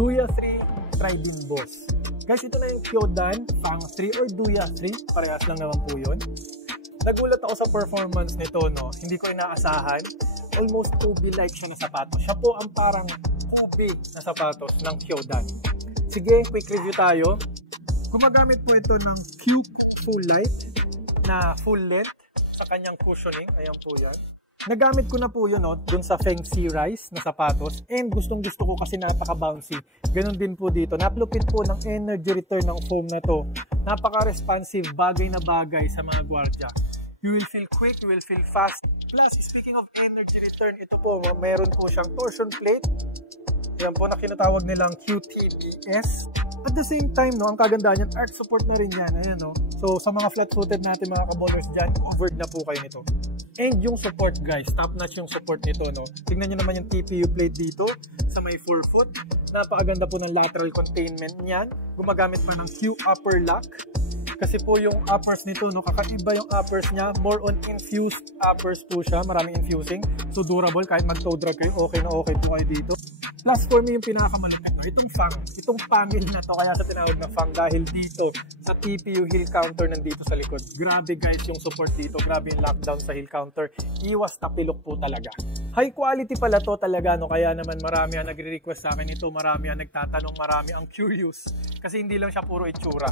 Duya 3 Tridin Boss. Guys, ito na yung Kyodan Fang 3 or Duya 3. Parehas lang naman po yun. Nagulat ako sa performance nito, no? Hindi ko inaasahan. Almost Kobe-like siya na sapatos. Siya po ang parang Kobe na sapatos ng Kyodan. Sige, quick review tayo. Gumagamit po ito ng Cute Full Light na full length sa kanyang cushioning. Ayan po yan. Nagamit ko na po yun, no, dun sa Feng Si Rise na sapatos. And gustong gusto ko kasi napaka-bouncy. Ganon din po dito. Naplupit po ng energy return ng foam na to. Napaka-responsive, bagay na bagay sa mga gwardiya. You will feel quick, you will feel fast. Plus, speaking of energy return, ito po, meron po siyang torsion plate. Yan po na kinatawag nilang QTBS. At the same time, no, ang kagandahan yan, arch support na rin yan. Ayan, no? So, sa mga flat-footed natin, mga kaboners dyan, covered na po kayo nito. And yung support, guys, top-notch yung support nito, no? Tingnan nyo naman yung TPU plate dito sa may forefoot. Napakaganda po ng lateral containment niyan. Gumagamit pa ng Q upper lock. Kasi po yung uppers nito, no, kakaiba yung uppers niya. More on infused uppers po siya. Maraming infusing. So, durable. Kahit mag-toe drag kayo, okay na okay po kayo dito. Plus, for me, yung pinakamalupit, itong Fang, itong family na to, kaya sa tinawag na Fang dahil dito sa TPU heel counter nandito sa likod. Grabe guys yung support dito, grabe yung lockdown sa heel counter. Iwas tapilok po talaga. High quality pala to talaga, no? Kaya naman marami ang nagre-request sa akin ito, marami ang nagtatanong, marami ang curious. Kasi hindi lang siya puro itsura.